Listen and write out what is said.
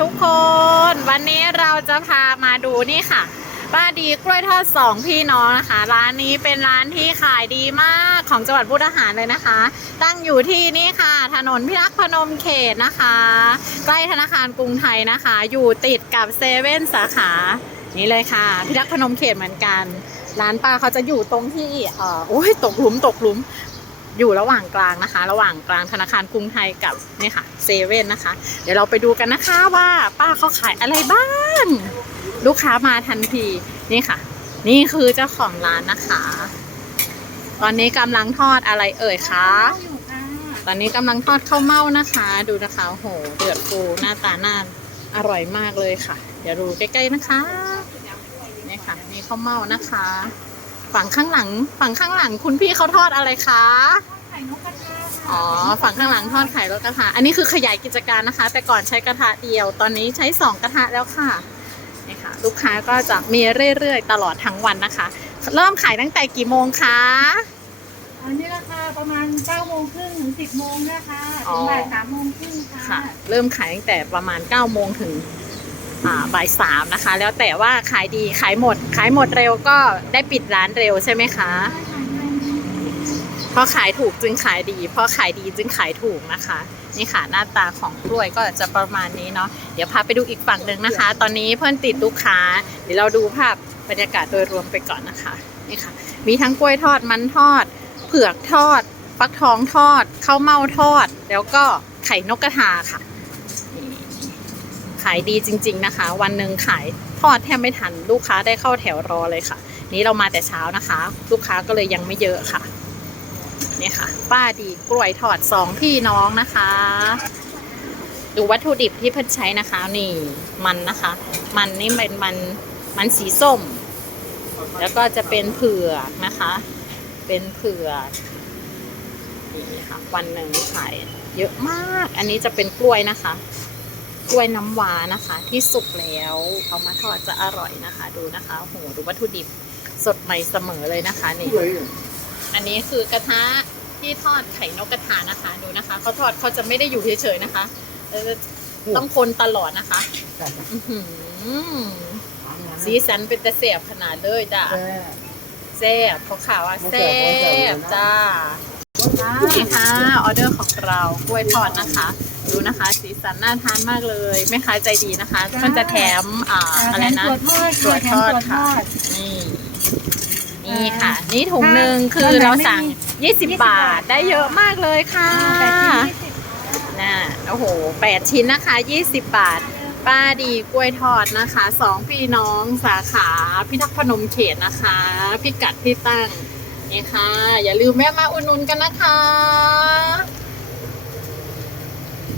ทุกคน วันนี้เราจะพามาดูนี่ค่ะป้าดีกล้วยทอดสองพี่น้องนะคะ ร้านนี้เป็นร้านที่ขายดีมากของจังหวัดพุทธหารเลยนะคะ ตั้งอยู่ที่นี่ค่ะ ถนนพิรักษ์พนมเขตนะคะ ใกล้ธนาคารกรุงไทยนะคะ อยู่ติดกับเซเว่นสาขา นี่เลยค่ะ พิรักษ์พนมเขตเหมือนกัน ร้านป้าเขาจะอยู่ตรงที่เอ่อโอ้ยตกหลุมตกหลุม อยู่ระหว่างกลางนะคะ ระหว่างกลางธนาคารกรุงไทยกับนี่ค่ะเซเว่นนะคะ เดี๋ยวเราไปดูกันนะคะว่าป้าเขาขายอะไรบ้าง ลูกค้ามาทันทีนี่ค่ะ นี่คือเจ้าของร้านนะคะ ตอนนี้กำลังทอดอะไรเอ่ยคะตอนนี้กำลังทอดข้าวเม่านะคะ ดูนะคะโหเดือดฟูหน้าตาน่าอร่อยมากเลยค่ะ เดี๋ยวดูใกล้ๆนะคะนี่ค่ะนี่ข้าวเม่านะคะ ฝั่งข้างหลัง ฝั่งข้างหลังคุณพี่เขาทอดอะไรคะไข่นกกระทาอ๋อฝั่งข้างหลังทอดไข่รถกระทะอันนี้คือขยายกิจการนะคะ แต่ก่อนใช้กระทะเดียว ตอนนี้ใช้สองกระทะแล้วค่ะนี่ค่ะ ลูกค้าก็จะมีเรื่อยๆ ตลอดทั้งวันนะคะ เริ่มขายตั้งแต่กี่โมงคะอันนี้ราคาประมาณ9โมงครึ่งถึง 10โมงนะคะอ๋อถึงบ่าย3โมงครึ่งค่ะค่ะ เริ่มขายตั้งแต่ประมาณ9ก้าโมงถึงอ่า บ่ายสามนะคะ แล้วแต่ว่าขายดีขายหมด ขายหมดเร็วก็ได้ปิดร้านเร็วใช่ไหมคะเพราะขายถูกจึงขายดี เพราะขายดีจึงขายถูกนะคะ นี่ค่ะหน้าตาของกล้วยก็จะประมาณนี้เนาะเดี๋ยวพาไปดูอีกฝั่งหนึ่งนะคะ ตอนนี้เพื่อนติดลูกค้า เดี๋ยวเราดูภาพบรรยากาศโดยรวมไปก่อนนะคะนี่ค่ะ มีทั้งกล้วยทอดมันทอด เผือกทอด ฟักทองทอดข้าวเม่าทอด แล้วก็ไข่นกกระทาค่ะ ขายดีจริง ๆนะคะ วันหนึ่งขายทอดแทบไม่ทันลูกค้าได้เข้าแถวรอเลยค่ะ นี้เรามาแต่เช้านะคะ ลูกค้าก็เลยยังไม่เยอะค่ะนี่ค่ะ ป้าดีกล้วยทอดสองพี่น้องนะคะ ดูวัตถุดิบที่เพิ่นใช้นะคะ นี่มันนะคะ มันนี่เป็นมันมันสีส้ม แล้วก็จะเป็นเผือกนะคะ เป็นเผือกนี่ค่ะ วันหนึ่งขายเยอะมาก อันนี้จะเป็นกล้วยนะคะ กล้วยน้ำว้านะคะ ที่สุกแล้วเอามาทอดจะอร่อยนะคะ ดูนะคะโหดูวัตถุดิบสดใหม่เสมอเลยนะคะนี่อันนี้คือกระทะที่ทอดไข่นกกระทานะคะ ดูนะคะเขาทอดเขาจะไม่ได้อยู่เฉยๆนะคะเออต้องคนตลอดนะคะอื้อหือสีสันเป็นตะเสียบขนาดเลยจ้ะแซ่บเขาข่าวว่าแซ่บจ้านี่ค่ะออเดอร์ของเรากล้วยทอดนะคะ ดูนะคะสีสันน่าทานมากเลยแม่ค้าใจดีนะคะมันจะแถมอ่าอะไรนะตัวทอดตัวทอดตัวทค่ะอดนี่นี่ค่ะ นี่ถุงหนึ่งคือเราสั่ง 20 บาทได้เยอะมากเลยค่ะแต่ที่ยี่สิบน่ะโอ้โห 8 ชิ้นนะคะ 20 บาท ป้าดีกล้วยทอดนะคะสองพี่น้องสาขาพิทักษ์พนมเขตนะคะ พิกัดที่ตั้งนี่ค่ะ อย่าลืมแม่มาอุดหนุนกันนะคะ